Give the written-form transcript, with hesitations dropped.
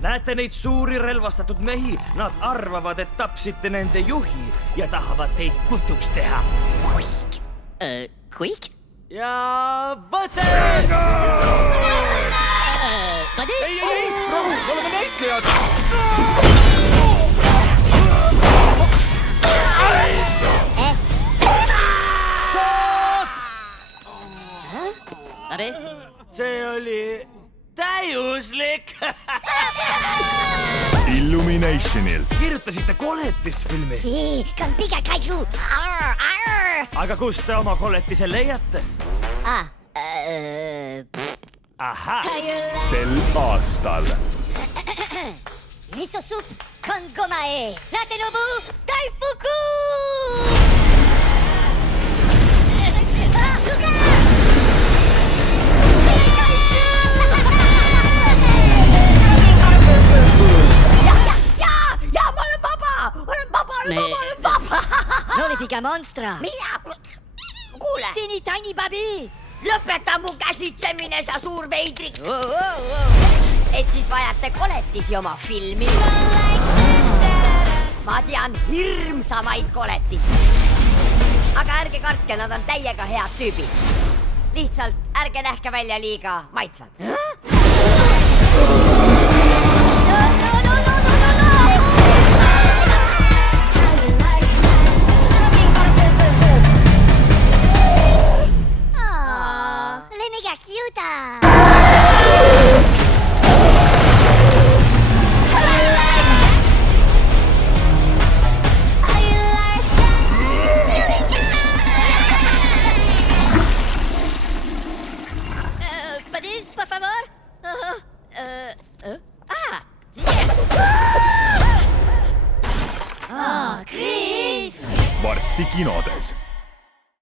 Näete neid suuri relvastatud mehi? Nad arvavad, et tapsite nende juhi ja tahavad teid kutuks teha. Quick? Ja võte! Ei, rahu, me oleme näitlejad! See oli täiuslik! Illuminationil. Kirjutasite koletisfilmi. Sii, con pica kaiju. Aga kust te oma koletise leiate? Ahah! Sel aastal. Miso soup con gomae. Natenobu Daifuku! Pica monstra! Mida? Kuule! Teeny tiny babi! Lõpeta mu käsitsemine, sa suur veidrik! Et siis vajate koletisi oma filmi. Ma tean hirmsamaid koletisi. Aga ärge kartke, nad on täiega head tüübid. Lihtsalt ärge nähke välja liiga maitsvad. Badis, por favor. Chris! Varsti kinodes.